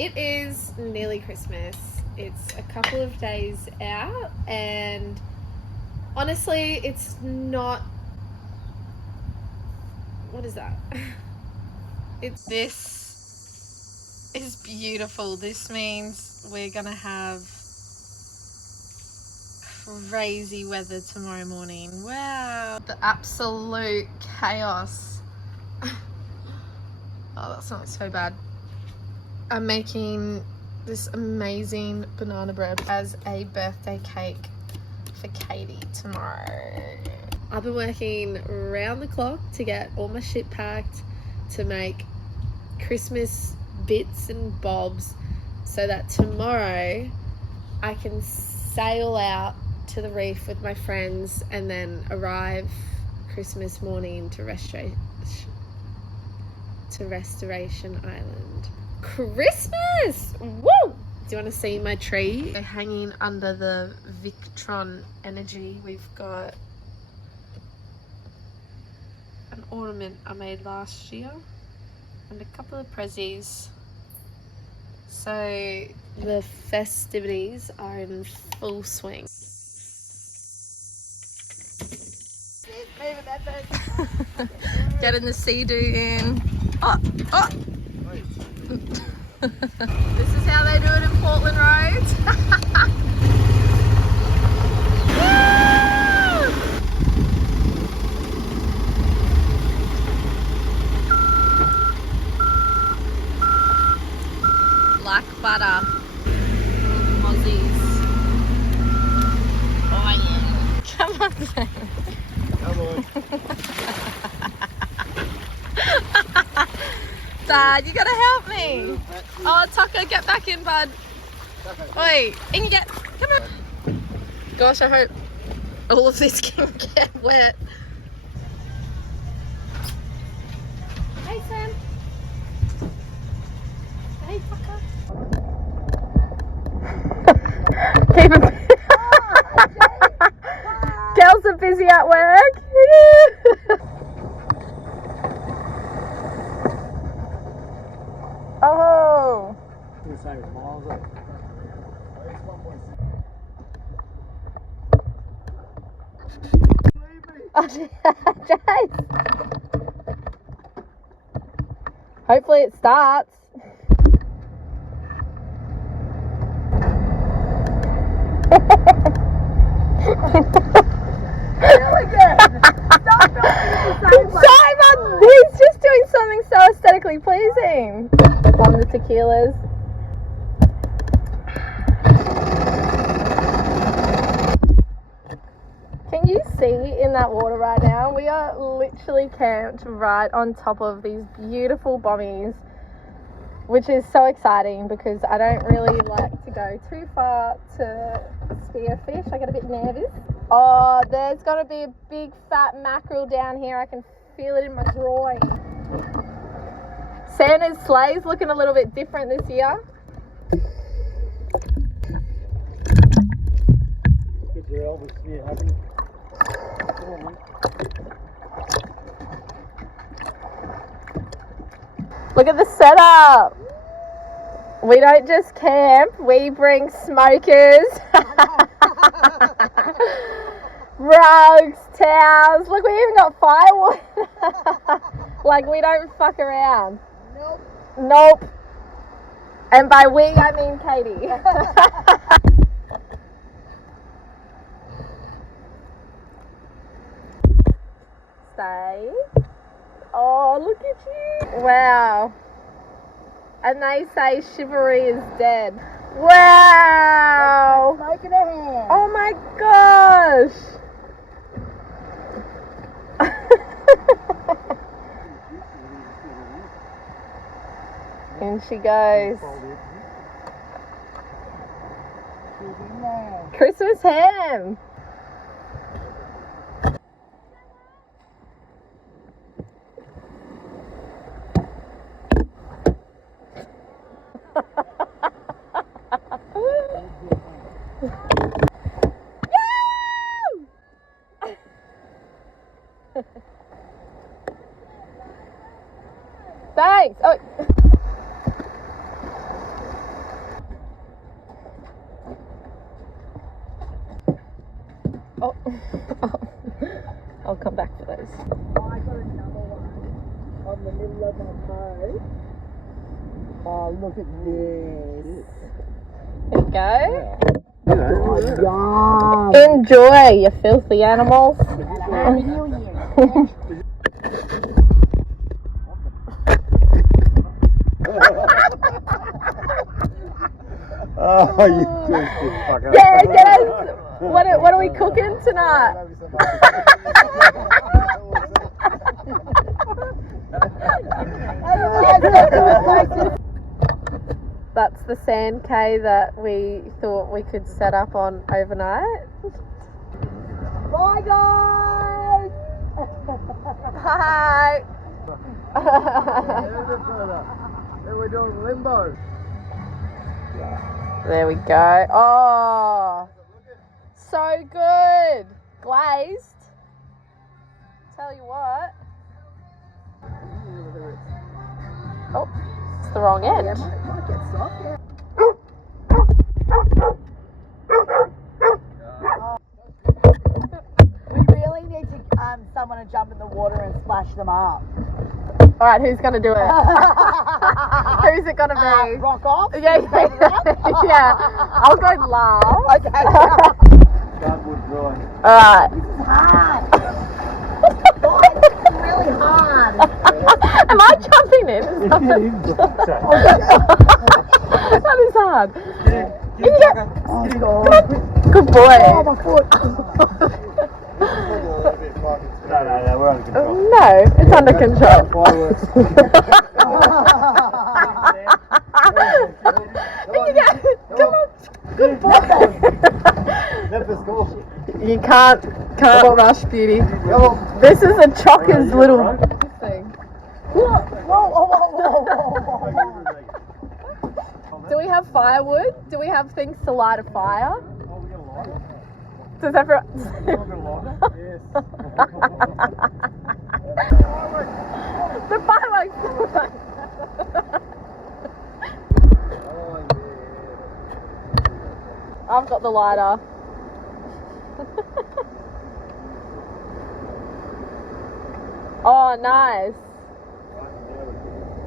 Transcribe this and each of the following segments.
It is nearly Christmas. It's a couple of days out, and honestly, it's not... What is that? This is beautiful. This means we're gonna have crazy weather tomorrow morning. Wow, the absolute chaos. Oh, that smells so bad. I'm making this amazing banana bread as a birthday cake for Katie tomorrow. I've been working round the clock to get all my shit packed to make Christmas bits and bobs so that tomorrow I can sail out to the reef with my friends and then arrive Christmas morning to Restoration Island. Christmas! Woo! Do you want to see my tree? They're hanging under the Victron energy. We've got an ornament I made last year and a couple of prezzies. So the festivities are in full swing. Getting the sea-doo in. Oh! This is how they do it in Portland roads. Like butter. Aussies. Oh yeah. Come on, Sam. Come on. Dad, you gotta help me. Oh, Tucker, get back in, bud. Oi, in you get. Come on. Gosh, I hope all of this can get wet. Hey, Sam. Hey, Tucker. Keep it. Girls are busy at work. Oh. Jace. Hopefully it starts. Simon, he's just doing something so aesthetically pleasing. On the tequilas. Can you see in that water right now? We are literally camped right on top of these beautiful bommies, which is so exciting because I don't really like to go too far to spear fish. I get a bit nervous. Oh, there's gonna be a big fat mackerel down here. I can feel it in my groin. Santa's sleigh's looking a little bit different this year. Get your Elvis spear happy. Look at the setup. We don't just camp, we bring smokers, rugs, towels. Look, we even got firewood. Like, we don't fuck around. Nope. And by we, I mean Katie. Stay. Oh, look at you. Wow. And they say chivalry is dead. Wow. Smoking a hand. Oh my gosh. In she goes. Christmas ham. Thanks. Oh. Oh. I'll come back for those. I got another one on the middle of my toe. Oh, look at this. There you go. Oh, Enjoy, you filthy animals. Oh, you twisted fucker. Yeah, get us. What are we cooking tonight? That's the sand K that we thought we could set up on overnight. bye, guys. Hi. Then we're doing limbo. There we go. Oh, so good. Glazed. Tell you what. Oh, it's the wrong end. Might get soft, yeah. We really need to someone to jump in the water and splash them up. All right, who's gonna do it? Who's it gonna be? Rock off? Yeah. Yeah. I'll go last. Okay. Hardwood drawing. All right. This is hard. Oh, it's really hard. Am I jumping in? That is hard. Oh, God. Good boy. Oh, my foot. No, we're under control. No, it's under control. Fireworks. Come on. Good boy. Memphis, come on. You can't rush, beauty. Come on. This is a chocker's little thing. Whoa, whoa, whoa, whoa, whoa. Do we have firewood? Do we have things to light a fire? Oh, we got a lighter? Does everyone... We got a lighter? Yes. The fireworks! Oh, yeah. I've got the lighter. Oh, nice.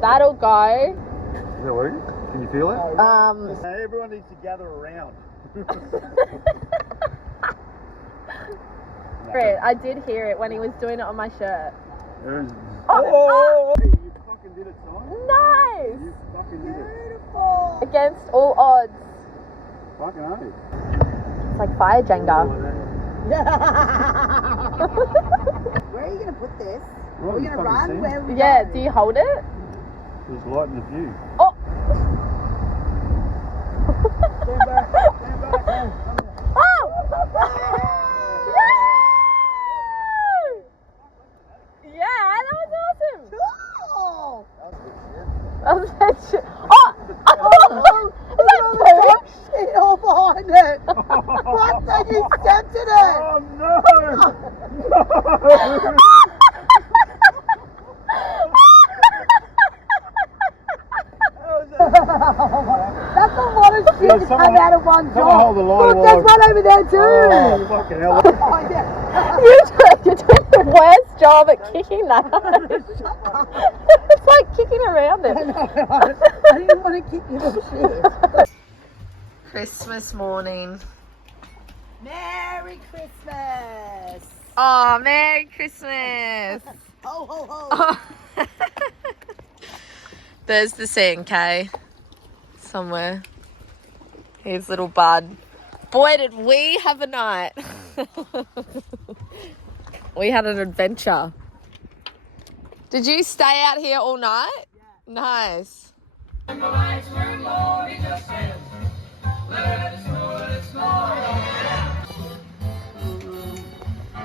That'll go. Is that working? Can you feel it? Everyone needs to gather around. I did hear it when he was doing it on my shirt. Oh! Hey, you fucking did it, Simon. Nice! You fucking did it. Beautiful. Against all odds. Fucking hell. It's like fire Jenga. Where are you going to put this? Right Are we in going to fucking run? sand. Where are we Yeah, going? do you hold it? There's light in the view. Oh! Stand back. Stand back. Oh! Yay! Yeah, that was awesome! Cool. That was that shit. Oh! Oh! Is that poo? Shit all behind it. What? Then you stepped in it. Oh no! No! That's a lot of shit to come out of one Someone hold job. the lighter Look, there's while one over there too. Oh, fucking hell. Oh, yeah. You're doing the worst job at kicking that. It's like kicking around it. I didn't want to kick you the shit. Christmas morning. Merry Christmas. Oh, Merry Christmas. Ho, ho, ho. Oh. There's the sand K somewhere. Here's little bud. Boy, did we have a night. We had an adventure. Did you stay out here all night? Yeah. Nice.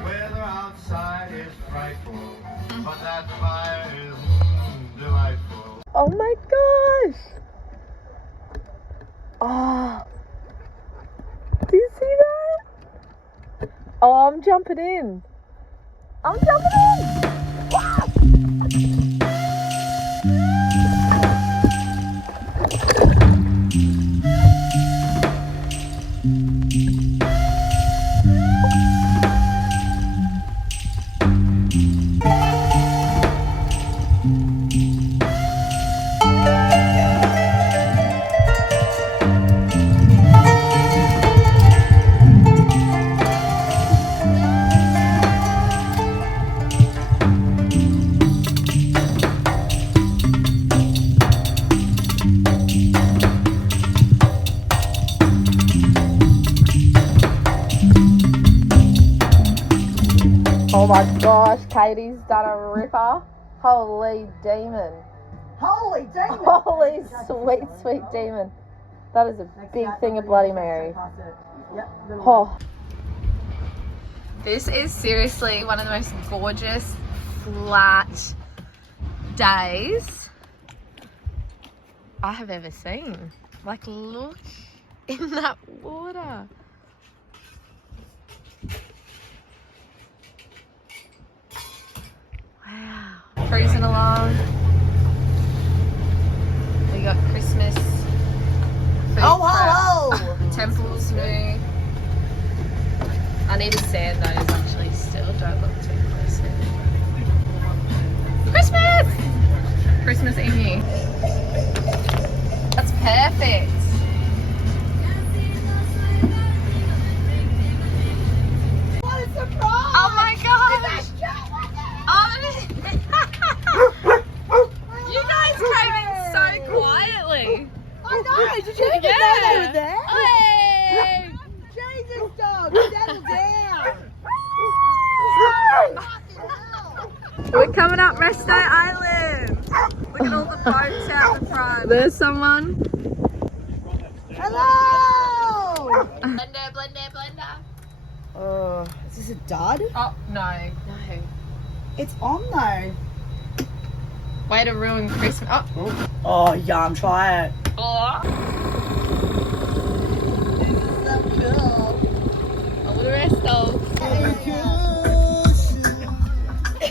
Weather outside is frightful, but that fire is delightful. Oh my gosh. Oh. Do you see that? Oh, I'm jumping in. I'm jumping in. Wow. Oh my gosh, Katie's done a ripper. Holy demon. Holy demon! Holy sweet, sweet demon. That is a big thing of Bloody Mary. Oh. This is seriously one of the most gorgeous flat days I have ever seen. Like, look in that water. Wow. Cruising along. We got Christmas food prep. Temples new. I need to sand those actually still. Don't look too close. Christmas! Christmas Eve. That's perfect. What a surprise! Oh my gosh! You guys came in so quietly. I know, did you even know they were there? Hey! Jesus, dog, settle down! We're coming up Resto Island. Look at all the boats out the front. There's someone. Hello! Blender, blender, blender. Is this a dud? Oh, no. No. It's on though. Way to ruin Christmas. Oh. Oh, yum, try it. Oh. So cool. A little Resto.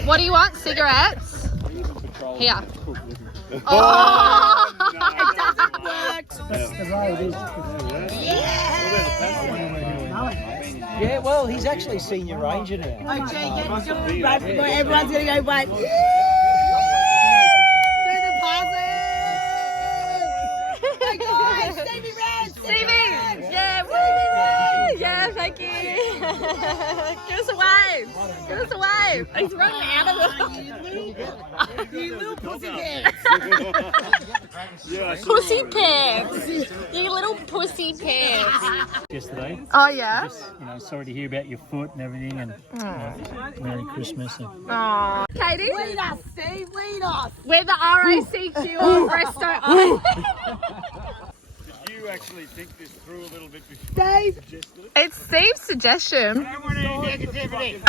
What do you want? Cigarettes? Here. Oh! It doesn't work. Yeah, well, he's actually senior ranger now. Okay, everyone's gonna go wait. Do the puzzle. Hey guys, Stevie Red. Stevie! Yeah, woo! Yeah, thank you. Give us a wave. Give us a wave. He's running out of it. You little pussy pants. Pussy pants. You little pussy pants. Yesterday, Oh, yeah? just sorry to hear about your foot and everything, and Merry Christmas. And Aww. Katie? Lead us, Steve, lead us. We're the RACQ of Resto Island. Did you actually think this through a little bit before Dave. you suggested it? It's Steve's suggestion. I don't want any negativity.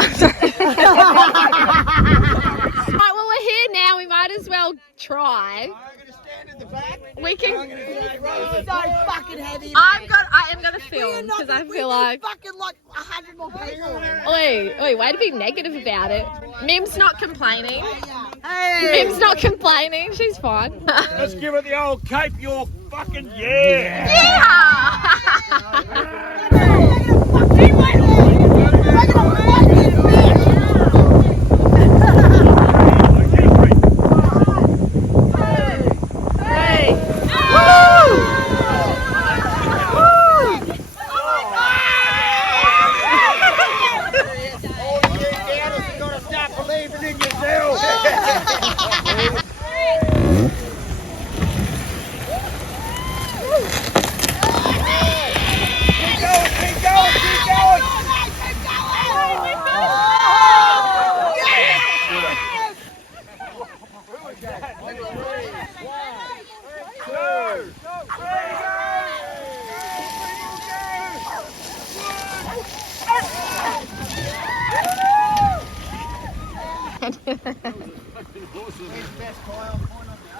Right, well, we're here now. We might as well try. I'm going to stand in the back. We can. So fucking heavy. I am gonna film because I feel like. fucking like 100 more people. Oi, way to be negative about it. Mim's not complaining. Hey. Mim's not complaining. She's fine. Let's give it the old Cape York fucking yeah.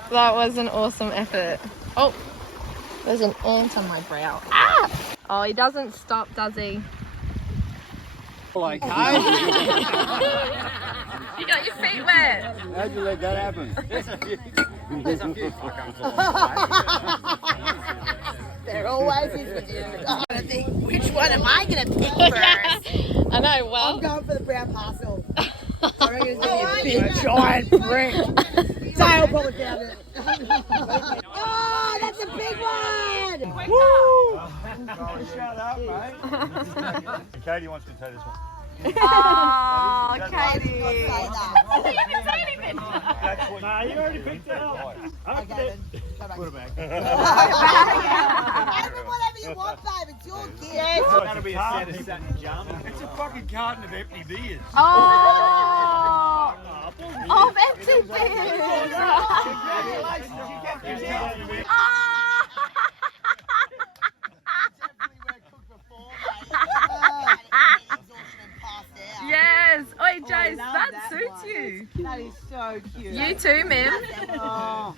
That was an awesome effort. Oh, there's an ant on my brow. Ah! Oh, he doesn't stop, does he? Like, You got your feet wet. how'd you let that happen? There always is with you. I'm gonna think, which one am I gonna pick first? I know, well. I'm going for the brown parcel. I reckon it's gonna be a big giant brick. Dale probably found it. Oh, that's a big one! Woo! Shut up, mate. Katie wants to take this one. Oh, Katie. Say that. You didn't say anything. Nah, you already picked it up. Okay, then. Go back. Put it back. Have it whatever you want, babe. It's your gift. That'll be carton. It's a fucking carton of empty beers. Oh, of empty beers. Congratulations, you get yourself. Yes. Oi, Jace, that suits you. That is so cute. You too, Mim. Oh.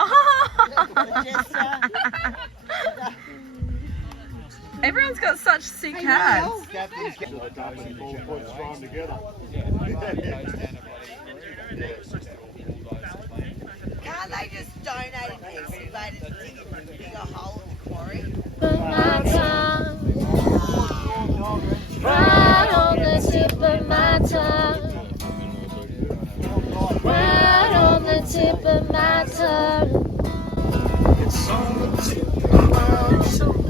Everyone's got such sick hats. Can't they just donate an excavator to dig a bigger hole in the quarry? Right on the tip of my tongue. Right on the tip of my tongue. It's on the tip of my tongue.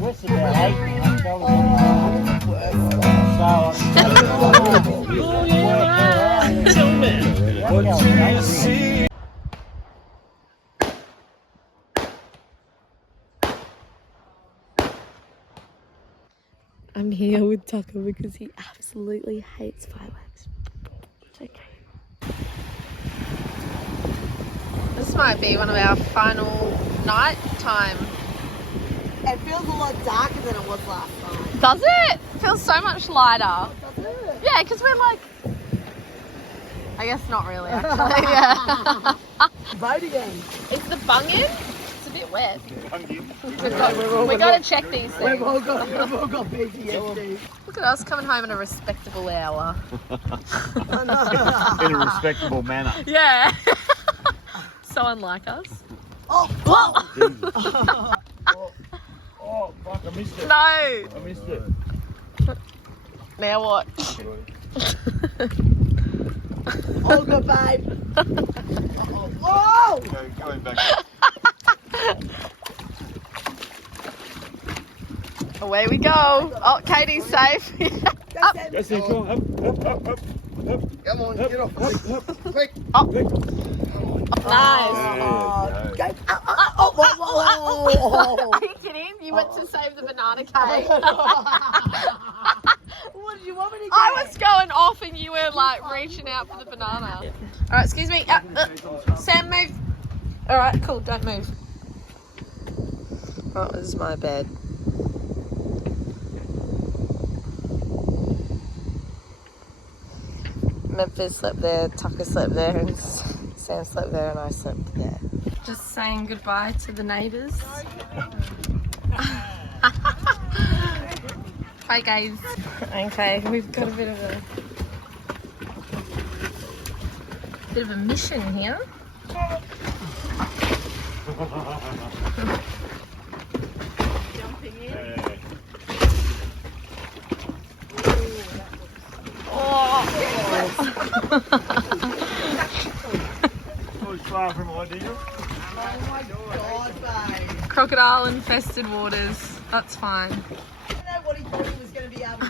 What's about 8 now? What do you see? I'm here with Tucker because he absolutely hates fireworks. It's okay. This might be one of our final night time. It feels a lot darker than it was last time. Does it? It feels so much lighter. Does it? Yeah, because we're like... I guess not really, actually. Yeah. Vote again. Is the bung in? It's a bit wet. We got to check these things. We've all got PTSD. Look at us coming home at a respectable hour. In a respectable manner. Yeah. So unlike us. Oh, Oh, fuck, I missed it. No. I missed it. Now what? all good, babe. Oh! Going back. Away we go. Oh, Katie's safe. Up. That's it, come on, up. Come on, get off. Quick. Up. Nice. There you go. Are you kidding? You went to save the banana cake. What did you want me to do? I was going off and you were like reaching out for the banana. Alright, excuse me. Sam, move. Alright, cool. Don't move. Oh, this is my bed. Memphis slept there, Tucker slept there, and Sam slept there, and I slept there. Just saying goodbye to the neighbours. Hi guys. Okay, we've got a bit of a mission here. Jumping in. Far from ideal. Oh my god, babe. Crocodile infested waters. That's fine. I don't know what he thought he was going to be able to